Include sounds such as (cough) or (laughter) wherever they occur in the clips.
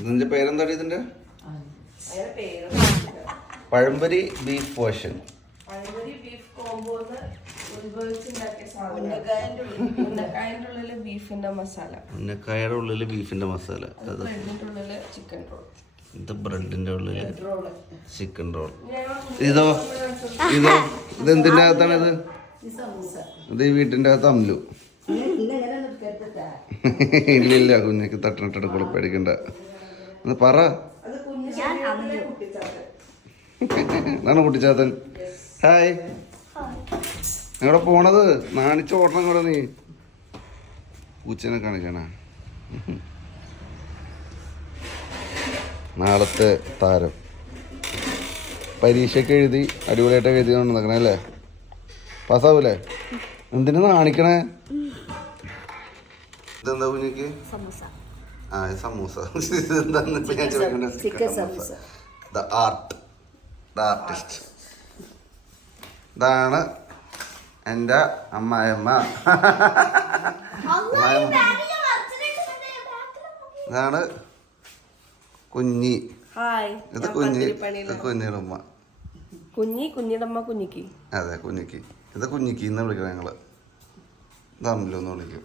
ഇതിന്റെ പേരെന്താണ് ഇതിന്റെ? പഴംപരി പേര് പഴംപൊരി ബീഫ് പോഷൻ ഉള്ളിൽ ബീഫിന്റെ മസാല. ഉന്നക്കായുടെ ഉള്ളിൽ ബീഫിന്റെ മസാല. ചിക്കൻ റോൾ ഇത് ബ്രെഡിന്റെ ഉള്ളിൽ ചിക്കൻ റോൾ ഇതോ ഇതോ ഇത് എന്തിന്റെ അകത്താണ് ഇത്? ഇത് ഈ വീട്ടിന്റെ അകത്ത് അമ്ലു. ഇല്ലില്ല കുഞ്ഞിക്ക് തട്ടിനിട്ടിട്ട് കുളിപ്പടിക്കണ്ട. പറ. അത് കുട്ടിച്ചാത്തൻ. (laughs) എന്താണ് കുട്ടിച്ചാത്തൻ? ഹായ് എവിടെ പോണത്? നാണിച്ച ഓടണം കൂടെ നീ. പൂച്ചനെ കാണിക്കണ നാളത്തെ താരം. പരീക്ഷയ്ക്ക് എഴുതി അടിപൊളിയായിട്ട് എഴുതി കൊണ്ട് നിൽക്കണേ അല്ലേ? പാസ്സാവൂലേ? എന്തിനാ നാണിക്കണേ? ഇതെന്താ കുഞ്ഞിക്ക്? ആ സമൂസ. (laughs) ഇതെന്താന്ന് ഇപ്പൊ ഞാൻ ദ ആർട്ട് ദ ആർട്ടിസ്റ്റ് ഇതാണ് എന്റെ അമ്മായിമ്മ ഇതാണ് കുഞ്ഞി. ഇത് കുഞ്ഞി ഇത് കുഞ്ഞിയുടെ ഉമ്മ. കുഞ്ഞി കുഞ്ഞിടമ്മ കുഞ്ഞിക്ക്. അതെ കുഞ്ഞിക്ക്. ഇത് കുഞ്ഞിക്ക് എന്ന് വിളിക്കണം ഞങ്ങൾ. തമ്മിലൊന്ന് എന്ന് വിളിക്കും.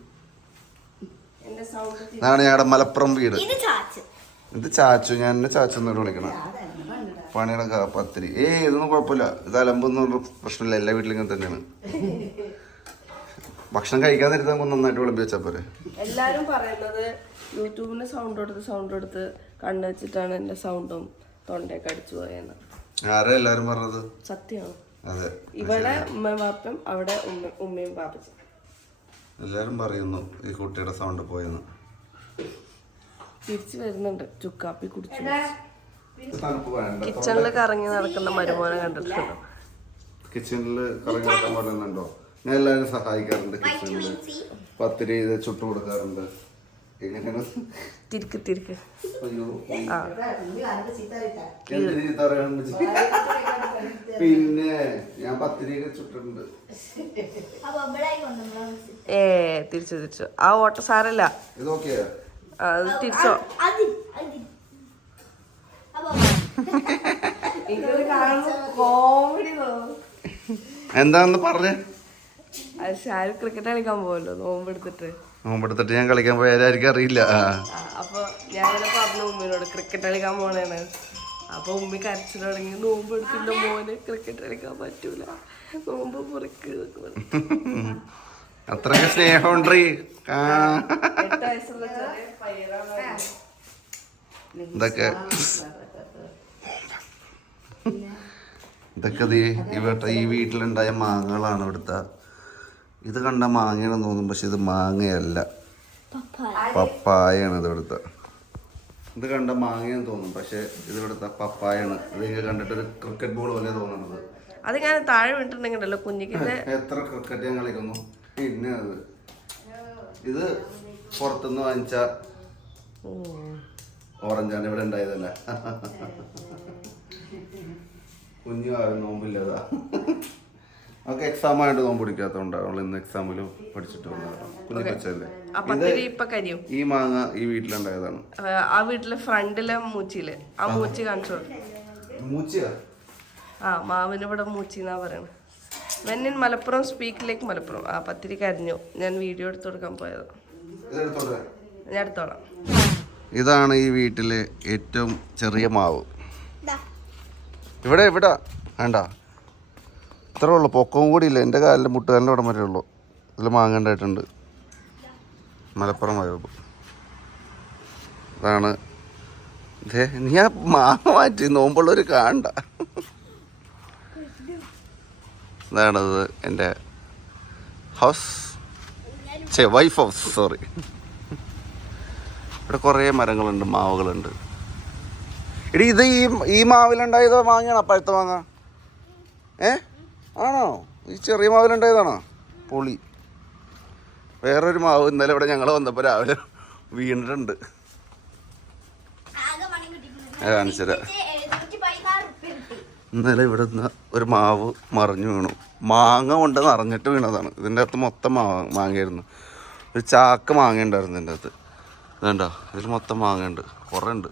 ഇതാണ് ഞങ്ങളുടെ മലപ്പുറം വീട്. ഇത് ചാച്ചു. ഇത് ചാച്ചു. ഞാൻ എന്നെ ചാച്ചു എന്നോട് വിളിക്കണം. പണിയുടെ പത്തിരി. ഏയ് ഇതൊന്നും കുഴപ്പമില്ല. ഇത് അലമ്പൊന്നും പ്രശ്നമില്ല. എല്ലാ വീട്ടിലും ഇങ്ങനെ തന്നെയാണ്. ഭക്ഷണം കഴിക്കാൻ നേരത്തെ നമുക്ക് നന്നായിട്ട് വിളമ്പി വെച്ചാൽ പോരെ. എല്ലാരും പറയുന്നത് യൂട്യൂബിന് സൗണ്ട് കൊടുത്ത് സൗണ്ട് കൊടുത്ത് കണ്ണു വെച്ചിട്ടാണ് എന്റെ സൗണ്ടും തൊണ്ടയൊക്കെ അടിച്ചു പോയെന്ന്. ആരാ എല്ലാരും പറഞ്ഞത്? സത്യമാണ്. അതെ. ഇവിടെ ഉമ്മയും പാപ്പയും അവിടെ ഉമ്മയും പാപ്പച്ചും എല്ലാരും പറയുന്നു ഈ കുട്ടിയുടെ സൗണ്ട് പോയെന്ന്. തിരിച്ചു വരുന്നുണ്ട്. ചുക്കാപ്പി കുടിച്ചു കിച്ചണിൽ കറങ്ങി നടക്കുന്ന മരുമോനെ കണ്ടിട്ടുണ്ടോ? കിച്ചണിൽ കറങ്ങി നടക്കാൻ പറയുന്നുണ്ടോ ഞാൻ എല്ലാവരും സഹായിക്കാറുണ്ട് കിച്ചണിൽ പത്തിരി ഇത് ചുട്ടു കൊടുക്കാറുണ്ട്. തിരിക്ക് തിരിക്ക്? പിന്നെ ഞാൻ പത്തിരിയൊക്കെ ചുട്ടിട്ടുണ്ട്. ഏ തിരിച്ചു തിരിച്ചു. ആ ഓട്ട സാരല്ല. ഇത് ഓക്കെയാ അത് തിരിച്ചോ? എന്താണെന്ന് പറഞ്ഞേ? അത് ഷാരൂഖ് ക്രിക്കറ്റ് കളിക്കാൻ പോവല്ലോ നോമ്പെടുത്തിട്ട് നോമ്പെടുത്തിട്ട് ഞാൻ കളിക്കാൻ പോയാലായിരിക്കും അറിയില്ല. ഞാൻ അപ്പൊ ഞാൻ പറഞ്ഞു ഉമ്മിനോട് ക്രിക്കറ്റ് കളിക്കാൻ പോണേന്ന്. അപ്പൊ ഉമ്മി കരച്ചു തുടങ്ങി നോമ്പ് മോനെ മോന് ക്രിക്കറ്റ് കളിക്കാൻ പറ്റൂല. നോമ്പ് മുറിക്ക് അത്രയൊക്കെ സ്നേഹമുണ്ട്. ഇതൊക്കെ ഇതൊക്കെ ഈ വീട്ടിലുണ്ടായ മാങ്ങകളാണ് ഇവിടുത്തെ ഇത് കണ്ട മാങ്ങയാണെന്ന് തോന്നും പക്ഷെ ഇത് മാങ്ങയല്ല. പപ്പായാണ് ഇത് ഇവിടുത്തെ. ഇത് കണ്ട മാങ്ങയെന്ന് തോന്നും പക്ഷെ ഇത് ഇവിടുത്തെ പപ്പായാണ്. ഇത് ഇങ്ങനെ കണ്ടിട്ട് ഒരു ക്രിക്കറ്റ് ബോൾ പോലെ തോന്നുന്നത്. അത് ഞാൻ താഴെ വീണിട്ടുണ്ടെങ്കിലല്ലോ കുഞ്ഞിക്കിന്റെ (laughs) എത്ര ക്രിക്കറ്റ് ഞാൻ കളിക്കുന്നു. പിന്നെ അത്. ഇത് പുറത്തുനിന്ന് വാങ്ങിച്ച ഓറഞ്ചാണ് ഇവിടെ ഉണ്ടായതല്ല? കുഞ്ഞു ആരും നോമ്പില്ലതാ. ഒക്കെ എക്സാം ആയിട്ട് നോമ്പ് പിടിക്കാത്തോണ്ട് അവൾ ഇന്ന് എക്സാമിൽ പഠിച്ചിട്ട് വന്നതാണ് കുഞ്ഞു പച്ചല്ലേ ആ പത്തിരി ഇപ്പൊ കരിയും. ഈ മാങ്ങ ഈ വീട്ടിലുണ്ടായതാണ്. ആ, വീട്ടിലെ ഫ്രണ്ടിലെ മൂച്ചിയിൽ. ആ മൂച്ചി കാണിച്ചു? കൊടുക്കും. ആ മാവിന് ഇവിടെ മൂച്ചി എന്നാ പറയണത് വെന്നിൻ മലപ്പുറം സ്പീക്കിലേക്ക് മലപ്പുറം. ആ പത്തിരി കരിഞ്ഞു. ഞാൻ വീഡിയോ എടുത്തു കൊടുക്കാൻ പോയത്. ഞാൻ എടുത്തോളാം. ഇതാണ് ഈ വീട്ടിലെ ഏറ്റവും ചെറിയ മാവ്. ദാ. ഇവിടെ ഇവിടെ. വേണ്ട. ഇത്രേ ഉള്ളൂ പൊക്കവും കൂടി ഇല്ല എന്റെ കാലിന്റെ മുട്ടുകാലിന്റെ അവിടെ വരെ ഉള്ളൂ. ഇതിൽ മാങ്ങണ്ടായിട്ടുണ്ട് മലപ്പുറം വയബ് അതാണ് നീ ആ മാങ്ങ മാറ്റി നോമ്പുള്ളവർ കാണണ്ട. ഇതാണത് എന്റെ ഹൗസ്. ചേ വൈഫ് ഹൗസ് സോറി ഇവിടെ കുറേ മരങ്ങളുണ്ട് മാവുകളുണ്ട്. എടി ഇത് ഈ ഈ മാവിലുണ്ടായത് മാങ്ങയാണോ? പഴുത്ത മാങ്ങ? ഏ? ആണോ? ഈ ചെറിയ മാവിലുണ്ടായതാണോ പൊളി. വേറൊരു മാവ് ഇന്നലെ ഇവിടെ ഞങ്ങൾ വന്നപ്പോൾ രാവിലെ വീണിട്ടുണ്ട്. പതിനാറ് ഇന്നലെ ഇവിടെ നിന്ന് ഒരു മാവ് മറിഞ്ഞു വീണു. മാങ്ങ കൊണ്ട് നിറഞ്ഞിട്ട് വീണതാണ്. ഇതിന്റെ അകത്ത് മൊത്തം മാ മാങ്ങയായിരുന്നു. ഒരു ചാക്ക് മാങ്ങ ഉണ്ടായിരുന്നു ഇതിന്റെ അകത്ത്. ഇതുണ്ടോ? ഇതിൽ മൊത്തം മാങ്ങ ഉണ്ട് കുറേ ഉണ്ട്.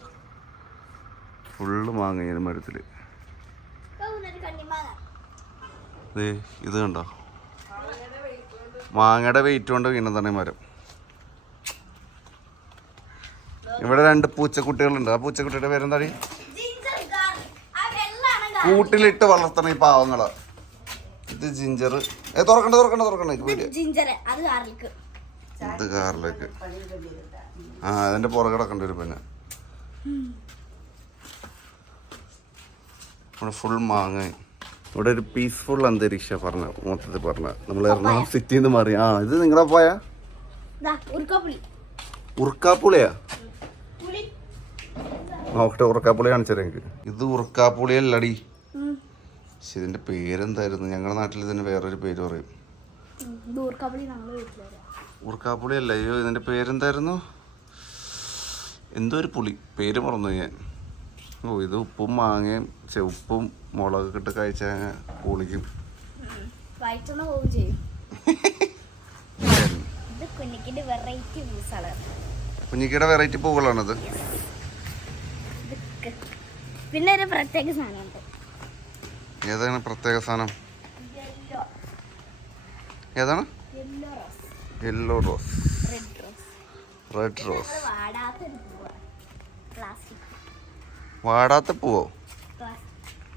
ഫുള്ള് മാങ്ങ മരത്തിൽ ഒരു കണ്ണിമാങ്ങ ദേ ഇത് കണ്ടോ? മാങ്ങയുടെ വെയിറ്റ് കൊണ്ട് വീണതാണ് തന്നെ മരം. ഇവിടെ രണ്ട് പൂച്ചക്കുട്ടികളുണ്ട്. ആ പൂച്ചക്കുട്ടിയുടെ പേരെന്താടി? garlic. കൂട്ടിലിട്ട് വളർത്തണ ഈ പാവങ്ങൾ. ഇത് ജിഞ്ചർ ഏ തുറക്കണ്ട തുറക്കണ്ട തുറക്കണ്ട. ഇത് കാറിലേക്ക്. ആ അതിന്റെ പുറകെ കിടക്കേണ്ടി വരും പിന്നെ. ഇവിടെ ഫുൾ മാങ്ങ ഇവിടെ ഒരു പീസ്ഫുൾ അന്തരീക്ഷ പറഞ്ഞ മൊത്തത്തിൽ പറഞ്ഞ. നമ്മൾ എറണാകുളം സിറ്റിയിൽ നിന്ന് മാറി. ആ ഇത് നിങ്ങളെ പോയ? ദാ ഉറക്കാപ്പുളി. ഉറുക്കാപ്പുളിയാ? പുളി. നോക്കട്ടെ ഉറുക്കാപ്പുളി കാണിച്ചു തരാം എനിക്ക്. ഇത് ഉറക്കാപ്പുളിയല്ലടി പക്ഷെ ഇതിന്റെ പേരെന്തായിരുന്നു? ഞങ്ങളുടെ നാട്ടിൽ ഇതിന് വേറൊരു പേര് പറയും. ഉറക്കാപ്പുളി അല്ല അയ്യോ ഇതിന്റെ പേരെന്തായിരുന്നു? എന്തോ ഒരു പുളി. പേര് മറന്നു ഞാൻ. ഓ ഇത് ഉപ്പും മാങ്ങയും ചെ മുളക് മുളകൊക്കെ ഇട്ട് കഴിച്ചാൽ കുളിക്കും വയറ്റുന്ന ചെയ്യും. ഇത് കുഞ്ഞിക്കിന്റെ വെറൈറ്റി പൂസാണ് കുഞ്ഞിക്കയുടെ വെറൈറ്റി പൂക്കളാണത്. പിന്നെ ഒരു പ്രത്യേക സാധനമുണ്ട്. ഏതാണ് പ്രത്യേക സാധനം? ഏതാണ്? Yellow rose red rose red rose plastic വാടാത്ത പൂവോ?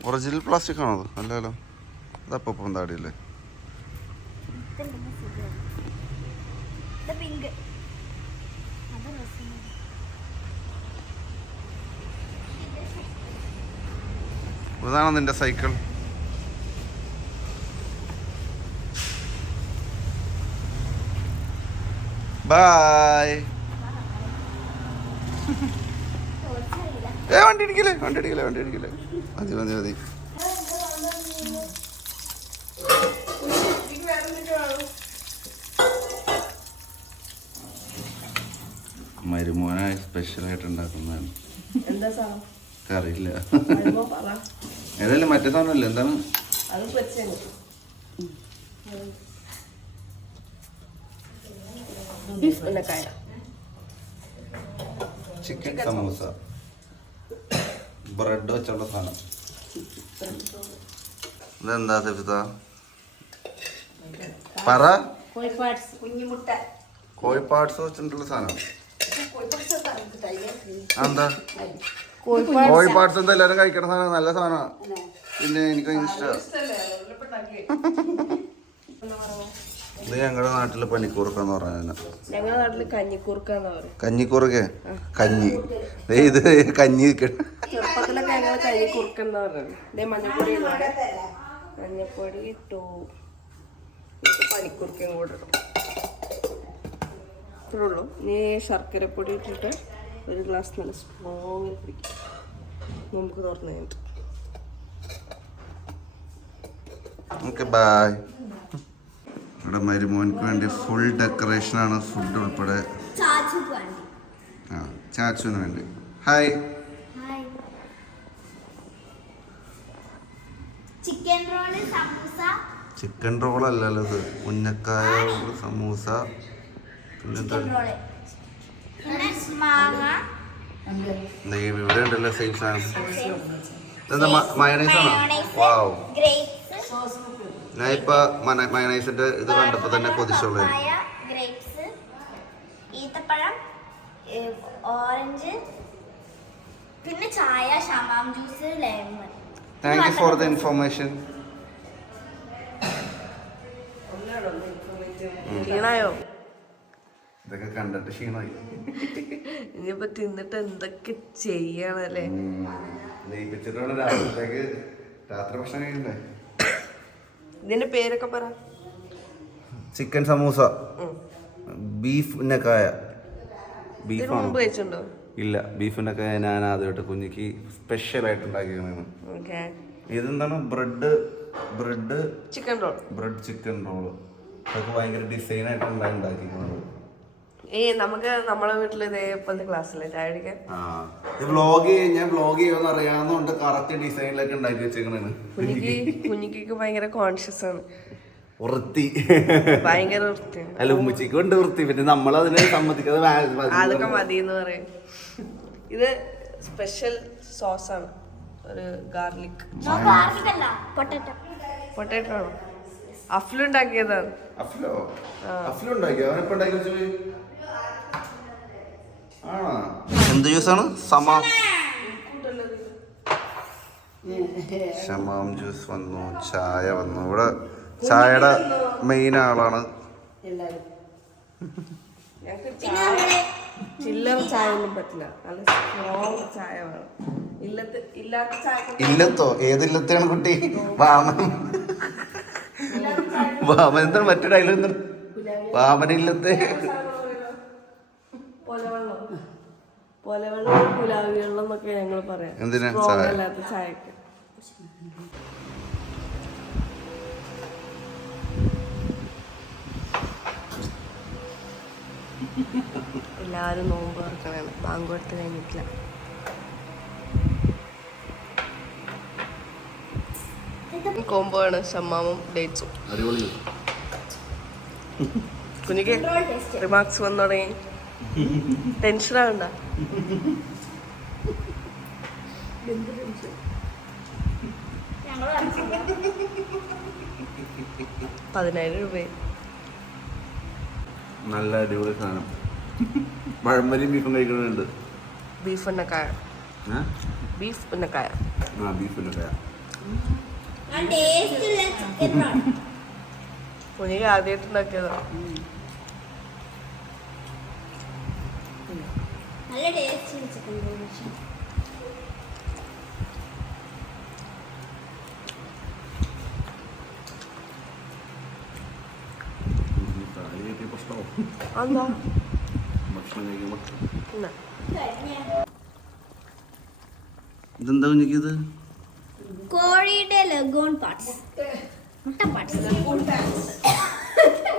ഒറിജിനൽ പ്ലാസ്റ്റിക് ആണോ അത്? അല്ലല്ലോ. അതപ്പം താടിയല്ലേ? ഇതാണോ നിന്റെ സൈക്കിൾ ബായ് (laughs) ഏ വണ്ടി ഇടിക്കില്ലേ വണ്ടി ഇടിക്കില്ലേ വണ്ടി ഇടിക്കില്ലേ മതി മതി മതി. മരുമോനായി സ്പെഷ്യലായിട്ട് ഉണ്ടാക്കുന്നതാണ്. പറ. ഏതായാലും മറ്റേ സാധനമല്ല എന്താണ്? ചിക്കൻ സമൂസ. ബ്രെഡ് വെച്ചുള്ള സാധനം ഇതെന്താ സഫിത പറ. കോഴിപ്പാട്സ് വെച്ചിട്ടുള്ള സാധനം എന്താ കോഴിപ്പാട്സ് എന്താ എല്ലാരും കഴിക്കണ സാധനം നല്ല സാധനമാണ് പിന്നെ എനിക്ക് ഇഷ്ടമാണ് ഇത് ഞങ്ങളുടെ നാട്ടിൽ പനിക്കൂർക്ക എന്ന് പറഞ്ഞാൽ ഞങ്ങളുടെ നാട്ടിൽ എന്ന് പറയും. കഞ്ഞിക്കൂർക്ക? കഞ്ഞി. ഇത് കഞ്ഞി ചെറുപ്പത്തിലൊക്കെ ഞങ്ങൾ എന്ന് പറയുന്നത് മഞ്ഞപ്പൊടി മഞ്ഞപ്പൊടി ഇട്ടു. ഇത് പനിക്കുറുക്കയും കൂടെ ഇടും. ഇത്രേ ഉള്ളൂ ഇനി ശർക്കരപ്പൊടി ഇട്ടിട്ട് ഒരു ഗ്ലാസ് നല്ല സ്ട്രോങ്ങിൽ കുടിക്കും. നമുക്ക് തുറന്നു കഴിഞ്ഞിട്ട്. ഓക്കെ ബായ് ഇവിടെ മരുമോനക്ക് വേണ്ടി ഫുൾ ഡെക്കറേഷൻ ആണ് ഫുഡ് ഉൾപ്പെടെ. ആ ചാച്ചുവിന് വേണ്ടി. ഹായ് ചിക്കൻ റോൾ അല്ലല്ലോ ഇത്. ഉന്നക്കായ സമൂസ. പിന്നെന്താ മാങ്ങ. ഇവിടെ ഉണ്ടല്ലോ സെയിം സാധനം. ഇതെന്താ മയണൈസ് ആണോ? വാവ് ഗ്രേപ്സ് ഞാൻ ഇപ്പൊ മയണൈസിന്റെ ഇത് കണ്ടപ്പോ തന്നെ കൊതിച്ചുള്ളത് പപ്പായ ഗ്രേപ്സ് ഈത്തപ്പഴം ഓറഞ്ച് പിന്നെ ചായ ഷമാം juice lemon. Thank you for the information ക്ഷീണായോ? ഇതൊക്കെ കണ്ടിട്ട് ക്ഷീണമായി. ഇനിയിപ്പോ തിന്നിട്ട് എന്തൊക്കെ ചെയ്യണല്ലേ രാത്രിത്തേക്ക് രാത്രി ഭക്ഷണം കഴിക്കണ്ടേ? ഇതിന്റെ പേരൊക്കെ പറ. ചിക്കൻ സമൂസ. ബീഫ് നക്കായ ബീഫ് മുമ്പ് കഴിച്ചിട്ടുണ്ടോ ഇല്ല ബീഫ് ഉന്നക്കായ ഞാൻ ആദ്യമായിട്ട് കുഞ്ഞിക്ക് സ്പെഷ്യൽ ആയിട്ട് ഉണ്ടാക്കിയാണ് ഇതെന്താണ്? Bread bread chicken roll. Bread chicken roll. അതൊക്കെ ഭയങ്കര ഡിസൈനായിട്ട് ഉണ്ടാക്കിക്കുന്നത് ഏ നമുക്ക് നമ്മളെ വീട്ടിൽ ഇതേപോലത്തെ ക്ലാസ്സിലെ ചായ ഇത് വ്ലോഗ് ഞാൻ വ്ലോഗ് ചെയ്യുമെന്ന് അറിയാവുന്നതുകൊണ്ട് കറക്റ്റ് ഡിസൈനിലൊക്കെ ഉണ്ടാക്കി വെച്ചേക്കണേണ്. കുഞ്ഞിക്ക് കുഞ്ഞിക്ക് ഭയങ്കര കോൺഷ്യസ് ആണ്. വൃത്തി. ഭയങ്കര വൃത്തി. അല്ല ഉമ്മച്ചിക്ക് ഉണ്ട് വൃത്തി. പിന്നെ നമ്മൾ അതിനെ സമ്മതിക്കാതെ അതൊക്കെ മതി എന്ന് പറയും. ഇത് സ്പെഷ്യൽ സോസാണ് ഒരു ഗാർലിക് പൊട്ടറ്റോ പൊട്ടാറ്റോ ആണോ? അഫ്ലോ? അഫ്ലോ ഉണ്ടാക്കിയോ അവനെപ്പോ ഉണ്ടാക്കി വെച്ചു ആണോ? എന്ത് ജ്യൂസാണ് സമ ഷമാം. ജ്യൂസ് വന്നു ചായ വന്നു. ഇവിടെ ചായയുടെ മെയിൻ ആളാണ്. ചില്ലറ ചായ ഒന്നും പറ്റില്ല. നല്ല സ്ട്രോങ് ചായ വേണം. ഇല്ലത്ത് ഇല്ലാത്ത ചായ ഇല്ലത്തോ? ഏതില്ലത്തെയാണ് കുട്ടി? വാമൻ വാമൻ എന്താണ് മറ്റു ഡയലോഗ് എന്താണ് എന്തിനാ? ചായക്ക്. എല്ലാവരും നോമ്പ് തുറക്കണേ. ബാങ്ക് കൊടുത്ത് കഴിഞ്ഞിട്ടില്ല. കോംബോ ആണ് ഷമ്മാമും ഡേറ്റ്സും. കുഞ്ഞിക്ക് റിമാർക്സ് വന്നു തുടങ്ങി. ടെൻഷൻ ആവണ്ട. പതിനായിരം രൂപ നല്ല അടിപൊളി സാധനം. പഴംപരിയും ബീഫും കഴിക്കുന്നുണ്ട് ബീഫ് എണ്ണക്കായ ബീഫ് എണ്ണക്കായ ആ ബീഫ് കയ കുഞ്ഞിക്ക് ആദ്യമായിട്ട് ഉണ്ടാക്കിയതാ. നല്ല ടേസ്റ്റ് ചിക്കൻ ഇതെന്താ കുഞ്ഞിക്കിത് ലഗോൺ പാർട്സ് മുട്ട പാർട്സ്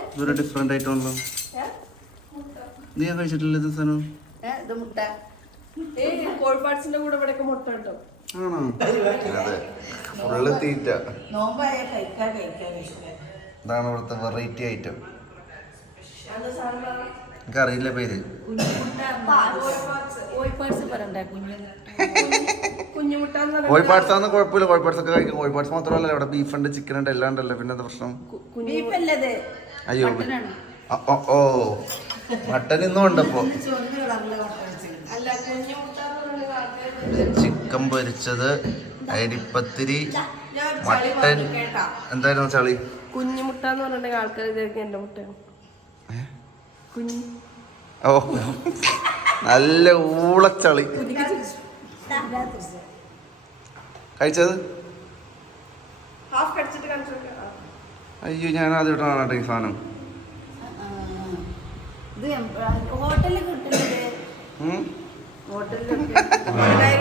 ഇതൊരു ഡിഫറെന്റ് ആയിട്ടുണ്ടല്ലോ നീ കഴിച്ചിട്ടില്ല ഇത് സാധനം കോഴിപ്പാട്സിന്റെ കൂടെ ഇവിടെയൊക്കെ മുട്ട കേട്ടോ. ആണോ? അതെ. ഫുള്ള് തീറ്റ. ഇതാണ് ഇവിടുത്തെ വെറൈറ്റി ഐറ്റം എനിക്കറിയില്ല പേര്. കുഞ്ഞു (laughs) കോഴിപ്പാട്സ് ആണെന്ന് കുഴപ്പമില്ല. കോഴിപ്പാട്സ് ഒക്കെ കഴിക്കും. കോഴിപ്പാട്സ് മാത്രമല്ല ഇവിടെ ബീഫ് ഉണ്ട് ചിക്കൻ ഉണ്ട് എല്ലാം ഉണ്ടല്ലോ. പിന്നെ എന്താ പ്രശ്നം? അയ്യോ. ഓ ഓ. മട്ടൻ ഇന്നും ഉണ്ട് പറയുന്നത് ചിക്കൻ പൊരിച്ചത്. അരിപ്പത്തിരി മട്ടൻ. എന്തായിരുന്നു ചളി? കുഞ്ഞുമുട്ട എന്ന് പറഞ്ഞിട്ടുണ്ടെങ്കിൽ ആൾക്കാർ വിചാരിക്കും എന്റെ മുട്ടയാണ്. കുഞ്ഞു ഓ. നല്ല ഊളച്ചളി. കഴിച്ചത്? അയ്യോ ഞാൻ ആദ്യമായിട്ടാണ് ഈ സാധനം. ഇത് (laughs)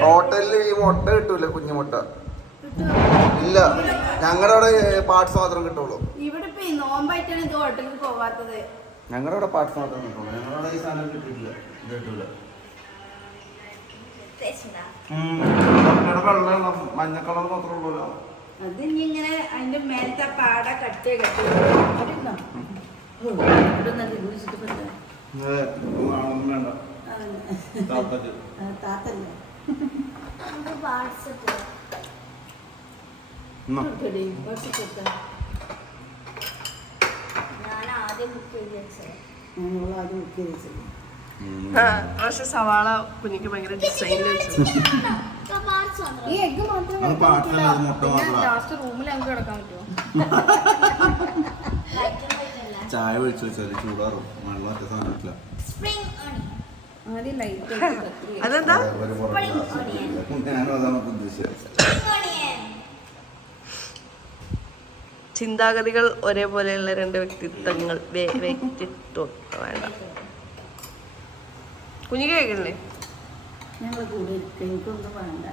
ഹോട്ടലിൽ ഈ മുട്ട കിട്ടൂല കുഞ്ഞു മുട്ട. ഇല്ല ഞങ്ങളുടെ അവിടെ പാർട്സ് മാത്രം കിട്ടുള്ളൂ. ഇവിടെ നോമ്പായിട്ടാണ് ഇത് ഹോട്ടലിൽ പോവാത്തത്. ഞങ്ങളുടെ അവിടെ പാർട്സ് മാത്രം കിട്ടുള്ളൂ. ഞങ്ങളുടെ അവിടെ ഈ സാധനം കിട്ടില്ല മഞ്ഞ കളർ മാത്രമേ ഉള്ളൂ അത് ഇങ്ങനെ അതിന്റെ മേലത്തെ പാട കട്ട് കട്ട് ഇവിടെ ഇരുന്നോ? ഓ, ഇവിടെ നിന്ന് ഇത് കുടിച്ചിട്ട് ഇപ്പൊ എന്താ? വേണ്ട. അതന്നെ. താത്തക്ക്. ആ, താത്തല്ലേ? ഞാൻ ആദ്യം ബുക്ക് ചെയ്ത് വെച്ചത്. ഞങ്ങൾ ആദ്യം ബുക്ക് ചെയ്ത് വെച്ചത്. പക്ഷെ സവാള കുഞ്ഞിക്ക് ഭയങ്കര ഡിസൈനിൽ വെച്ചു. ലാസ്റ്റ് റൂമിൽ ഞങ്ങൾക്ക് കിടക്കാൻ പറ്റുമോ? ചായ ഒഴിച്ചു വെച്ചാൽ ചൂടാറും. വെള്ളം ഒറ്റ സ്പ്രിംഗ് ഓണിയൻ ആദ്യം ലൈറ്റ് കത്തിരി അതെന്താ? ഒരു പുറകിൽ ഞാനും സ്പ്രിംഗ് ഓണിയൻ ചിന്താഗതികൾ ഒരേപോലെയുള്ള രണ്ട് വ്യക്തിത്വങ്ങൾ വ്യക്തിത്വം വേണ്ട കുഞ്ഞിക്ക് കേൾക്കണില്ലേ ഞങ്ങൾ കൂടി എനിക്കൊന്നും വേണ്ട.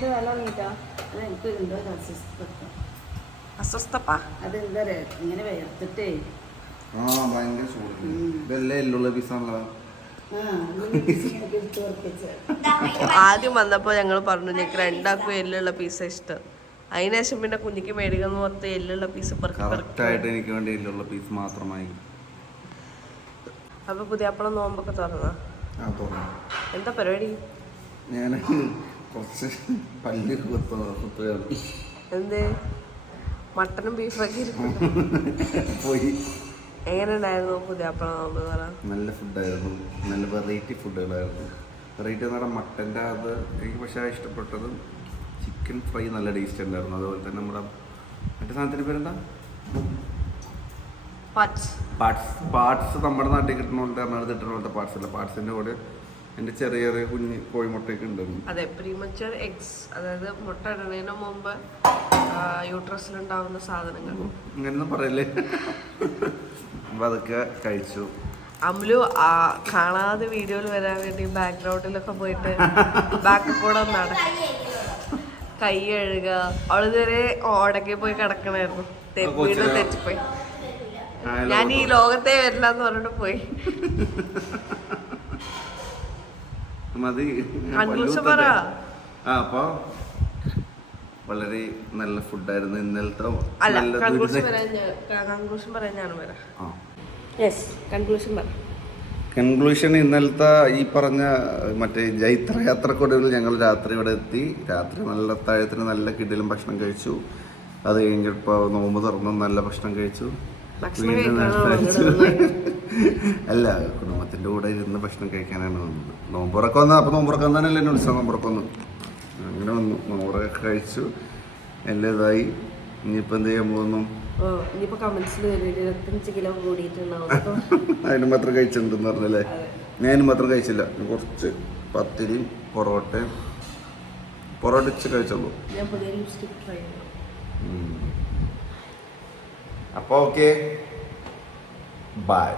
വില അത് എനിക്ക് എന്തോ ഒരു അസ്വസ്ഥത. അസ്വസ്ഥപ്പാ അതെന്താ ഇങ്ങനെ വേർത്തിട്ടേ. ആ ഭയങ്കര ചൂട്. ഇതെല്ലാം എല്ലുള്ള പീസാണല്ലോ. ആദ്യം വന്നപ്പോൾ ഞങ്ങൾ പറഞ്ഞു ഞങ്ങൾക്ക് രണ്ടാക്കും എല്ലുള്ള പീസ ഇഷ്ടം. അതിനുശേഷം പിന്നെ കുഞ്ഞിക്ക് മേടിക്കുന്ന മൊത്തം എല്ലുള്ള പീസ് പെറുക്കി പെറുക്കി ആയിട്ട് എനിക്ക് വേണ്ടി എല്ലുള്ള പീസ് മാത്രമായി. അപ്പൊ പുതിയ അപ്പളം നോമ്പൊക്കെ തുറന്ന? എന്താ പരിപാടി? ഞാൻ കുറച്ച് പല്ല് കുത്ത കുത്തുകയാണ് എന്ത്? മട്ടനും ബീഫൊക്കെ പോയി. എങ്ങനെയുണ്ടായിരുന്നു പുതിയ അപ്പഴം നോമ്പ് പറ നല്ല ഫുഡായിരുന്നു. നല്ല വെറൈറ്റി ഫുഡുകളായിരുന്നു. വെറൈറ്റി എന്ന് പറഞ്ഞാൽ മട്ടന്റെ അത് എനിക്ക് പക്ഷേ ഇഷ്ടപ്പെട്ടത് ചിക്കൻ ഫ്രൈ നല്ല ടേസ്റ്റ് ഉണ്ടായിരുന്നു. അതുപോലെ തന്നെ നമ്മുടെ മറ്റേ സാധനത്തിന്റെ പേരെന്താ? പാർട്സ് പാർട്സ് നമ്മുടെ നാട്ടിൽ കിട്ടണോണ്ട് എറണാകുളത്ത് കിട്ടണോണ്ട് പാർട്സ് അല്ല പാർട്സിന്റെ കൂടെ എന്റെ ചെറിയ ചെറിയ കുഞ്ഞ് കോഴിമുട്ടയൊക്കെ ഉണ്ടായിരുന്നു അതെ പ്രീമച്ചർ എഗ്സ് അതായത് മുട്ട ഇടുന്നതിന് മുമ്പ് യൂട്രസിലുണ്ടാവുന്ന സാധനങ്ങൾ. അങ്ങനെയൊന്നും പറയല്ലേ? അപ്പൊ അതൊക്കെ കഴിച്ചു. അമ്ലു കാണാതെ വീഡിയോയിൽ വരാൻ വേണ്ടി ബാക്ക്ഗ്രൗണ്ടിലൊക്കെ പോയിട്ട് ബാക്കിൽ കൂടെ നട കൈ കഴുകുക. അവളിതുവരെ ഓടക്കെ പോയി കിടക്കണായിരുന്നു. തെറ്റിപ്പോയി. ഞാൻ ഈ ലോകത്തെ വരില്ല എന്ന് പറഞ്ഞിട്ട് പോയി. അപ്പൊ വളരെ നല്ല ഫുഡായിരുന്നു ഇന്നലത്തെ കൺക്ലൂഷൻ ഇന്നലത്തെ ഈ പറഞ്ഞ മറ്റേ ജൈത്രയാത്രക്കൊടുവിൽ ഞങ്ങൾ രാത്രി ഇവിടെ എത്തി. രാത്രി നല്ല താഴത്തിന് നല്ല കിടിലും ഭക്ഷണം കഴിച്ചു. അത് കഴിഞ്ഞപ്പോൾ നോമ്പ് തുറന്നും നല്ല ഭക്ഷണം കഴിച്ചു. ഭക്ഷണം (laughs) അല്ല കുടുംബത്തിന്റെ കൂടെ ഇരുന്ന് ഭക്ഷണം കഴിക്കാനാണ് വന്നത് നോമ്പുറക്കം വന്നത് അപ്പോൾ നോമ്പുറക്കം തന്നെയല്ലേ എന്നെ ഉത്സവം നോമ്പുറക്കം വന്നു അങ്ങനെ വന്നു. നോമ്പുറൊക്കെ കഴിച്ചു. എല്ലാം ഇതായി. ഇനിയിപ്പോൾ എന്ത് ചെയ്യാൻ പോകുന്നു? അപ്പൊ (laughs) അതിന് മാത്രം കഴിച്ചിട്ടുണ്ടെന്ന് പറഞ്ഞല്ലേ? ഞാൻ മാത്രം കഴിച്ചില്ല. കുറച്ച് പത്തിരിയും പൊറോട്ടയും പൊറോട്ട ഇച്ച് കഴിച്ചുള്ളൂ. അപ്പോൾ ഓക്കെ ബൈ